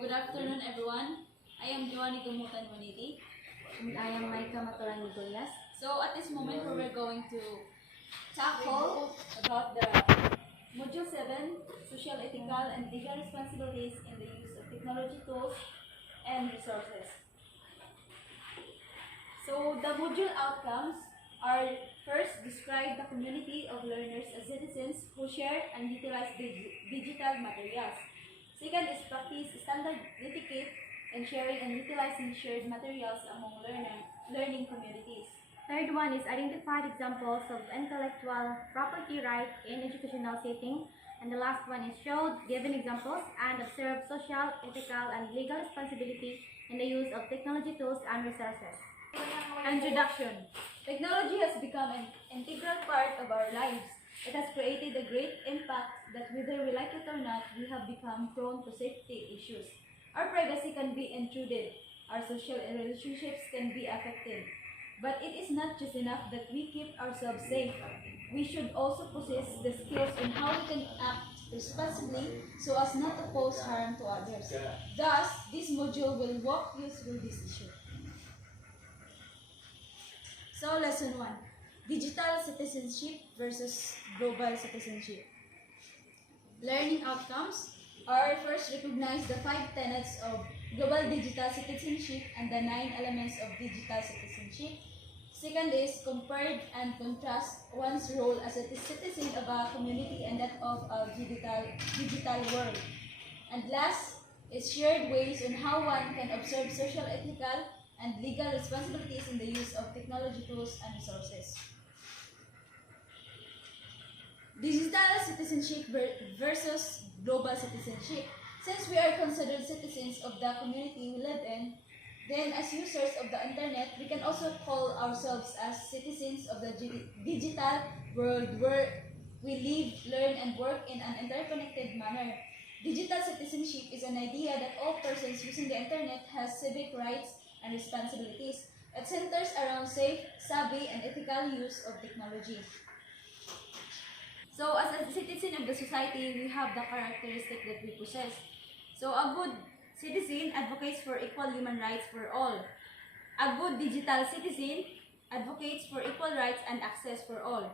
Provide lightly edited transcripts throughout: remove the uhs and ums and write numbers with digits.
good afternoon everyone. I am Joanny Gumutan Muniti. And I am Maika Maturan Nigolias. So at this moment we're going to tackle about the Module 7, Social, Ethical, and Legal Responsibilities in the Use of Technology Tools and Resources. So the module outcomes are: first, describe the community of learners as citizens who share and utilize digital materials. Second is practice standard etiquette in sharing and utilizing shared materials among learning communities. Third one is identify examples of intellectual property right in educational setting. And the last one is show given examples and observe social, ethical, and legal responsibility in the use of technology tools and resources. Introduction. Technology has become an integral part of our lives. It has created a great impact that whether we like it or not, we have become prone to safety issues. Our privacy can be intruded. Our social relationships can be affected. But it is not just enough that we keep ourselves safe. We should also possess the skills on how we can act responsibly so as not to cause harm to others. Thus, this module will walk you through this issue. So, Lesson 1. Digital citizenship versus global citizenship. Learning outcomes are: first, recognize the 5 tenets of global digital citizenship and the 9 elements of digital citizenship. Second is compare and contrast one's role as a citizen of a community and that of a digital world. And last is shared ways on how one can observe social, ethical, and legal responsibilities in the use of technology tools and resources. Digital citizenship versus global citizenship. Since we are considered citizens of the community we live in, then as users of the internet, we can also call ourselves as citizens of the digital world where we live, learn, and work in an interconnected manner. Digital citizenship is an idea that all persons using the internet has civic rights and responsibilities. It centers around safe, savvy, and ethical use of technology. So, as a citizen of the society, we have the characteristic that we possess. So, a good citizen advocates for equal human rights for all. A good digital citizen advocates for equal rights and access for all.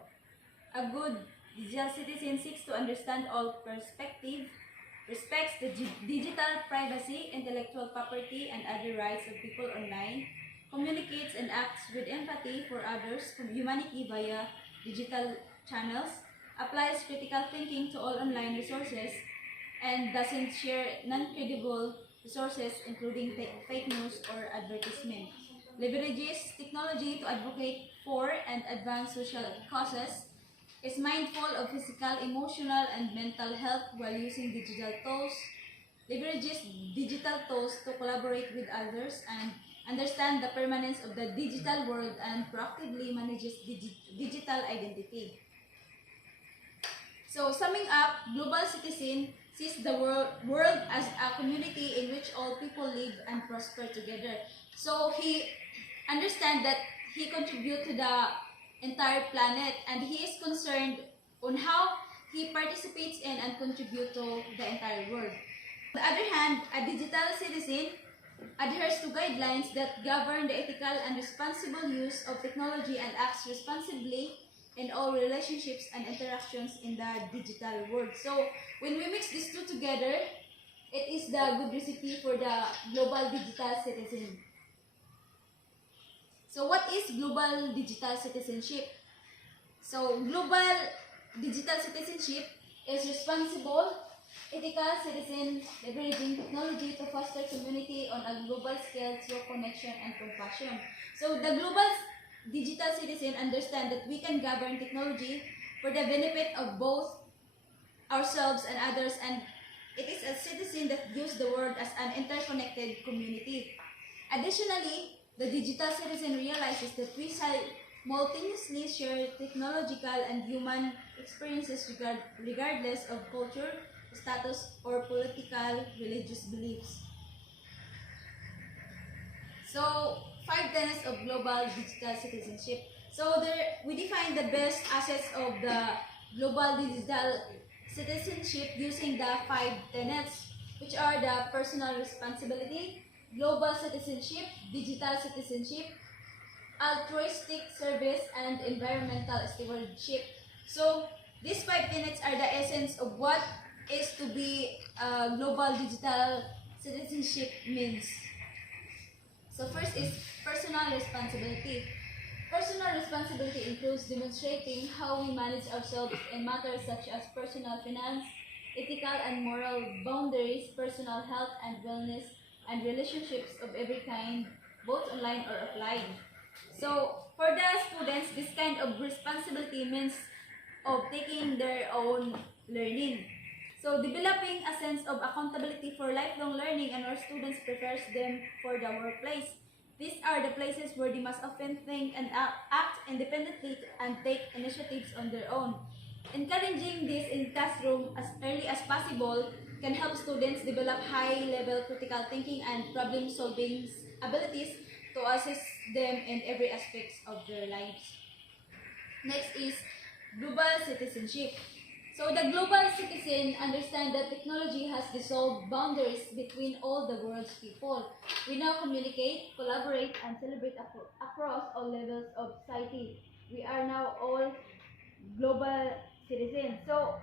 A good digital citizen seeks to understand all perspectives, respects the digital privacy, intellectual property, and other rights of people online, communicates and acts with empathy for others' humanity via digital channels, applies critical thinking to all online resources, and doesn't share non-credible resources including fake news or advertisement, leverages technology to advocate for and advance social causes, is mindful of physical, emotional, and mental health while using digital tools, leverages digital tools to collaborate with others and understand the permanence of the digital world and proactively manages digital identity. So, summing up, global citizen sees the world as a community in which all people live and prosper together. So, he understands that he contributes to the entire planet and he is concerned on how he participates in and contributes to the entire world. On the other hand, a digital citizen adheres to guidelines that govern the ethical and responsible use of technology and acts responsibly in all relationships and interactions in the digital world. So, when we mix these two together, it is the good recipe for the global digital citizen. So, what is global digital citizenship? So, global digital citizenship is responsible, ethical citizen leveraging technology to foster community on a global scale through connection and compassion. So, the global digital citizen understand that we can govern technology for the benefit of both ourselves and others, and it is a citizen that views the world as an interconnected community. Additionally, the digital citizen realizes that we simultaneously share technological and human experiences regardless of culture, status, or political religious beliefs. So, 5 tenets of global digital citizenship. So, we define the best assets of the global digital citizenship using the 5 tenets. which are the personal responsibility, global citizenship, digital citizenship, altruistic service, and environmental stewardship. So these 5 tenets are the essence of what is to be global digital citizenship means. So first is personal responsibility. Personal responsibility includes demonstrating how we manage ourselves in matters such as personal finance, ethical and moral boundaries, personal health and wellness, and relationships of every kind, both online or offline. So for the students, this kind of responsibility means of taking their own learning. So developing a sense of accountability for lifelong learning, and our students prepares them for the workplace. These are the places where they must often think and act independently and take initiatives on their own. Encouraging this in classroom as early as possible can help students develop high-level critical thinking and problem-solving abilities to assist them in every aspect of their lives. Next is global citizenship. So the global citizen understands that technology has dissolved boundaries between all the world's people. We now communicate, collaborate, and celebrate across all levels of society. We are now all global citizens. So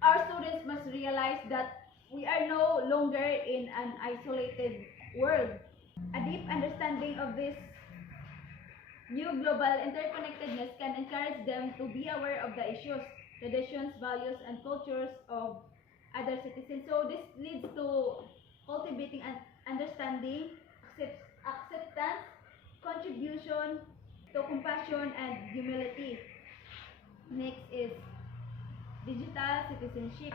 our students must realize that we are no longer in an isolated world. A deep understanding of this new global interconnectedness can encourage them to be aware of the issues, traditions, values, and cultures of other citizens. So this leads to cultivating an understanding, acceptance, contribution, to compassion, and humility. Next is digital citizenship.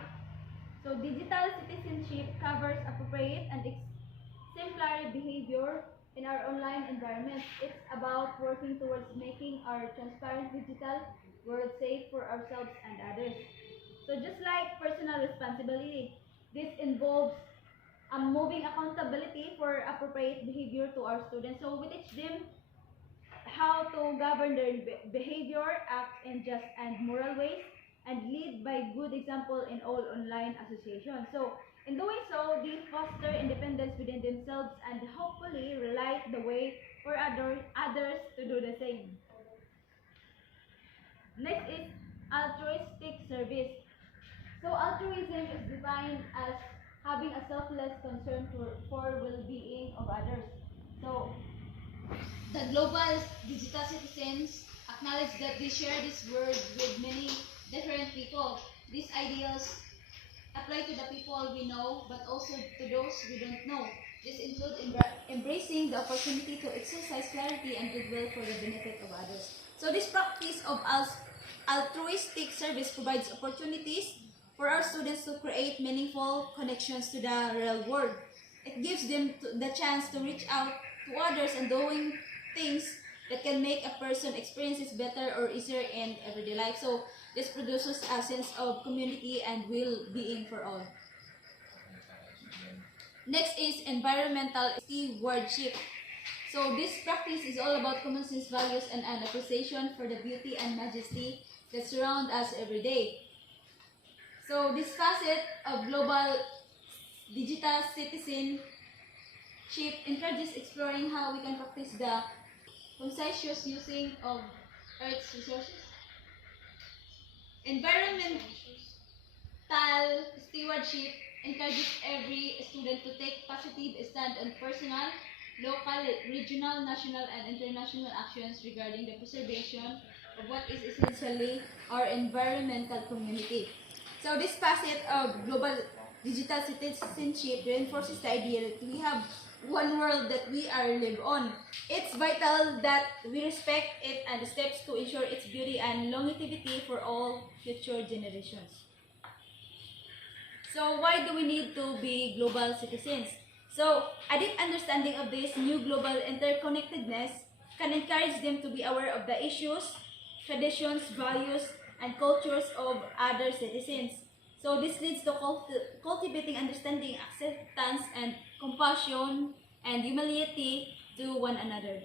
So digital citizenship covers appropriate and exemplary behavior in our online environment. It's about working towards making our transparent digital world safe for ourselves and others. So just like personal responsibility, this involves moving accountability for appropriate behavior to our students. So we teach them how to govern their behavior, act in just and moral ways, and lead by good example in all online associations. So in doing so, they foster independence within themselves and hopefully relight the way for others to do the same. Next is altruistic service. So altruism is defined as having a selfless concern for well-being of others. So the global digital citizens acknowledge that they share this world with many different people. These ideals apply to the people we know, but also to those we don't know. This includes embracing the opportunity to exercise clarity and goodwill for the benefit of others. So this practice of altruistic service provides opportunities for our students to create meaningful connections to the real world. It gives them the chance to reach out to others and doing things that can make a person experiences better or easier in everyday life. So this produces a sense of community and well-being for all. Next is environmental stewardship. So this practice is all about common sense values and an appreciation for the beauty and majesty that surround us every day. So this facet of global digital citizenship encourages exploring how we can practice the conscientious using of Earth's resources. Environmental stewardship encourages every student to take positive stand on personal, local, regional, national, and international actions regarding the preservation of what is essentially our environmental community. So this facet of global digital citizenship reinforces the idea that we have one world that we are live on. It's vital that we respect it and the steps to ensure its beauty and longevity for all future generations. So why do we need to be global citizens? So a deep understanding of this new global interconnectedness can encourage them to be aware of the issues, traditions, values, and cultures of other citizens. So this leads to cultivating understanding, acceptance, and compassion and humility to one another.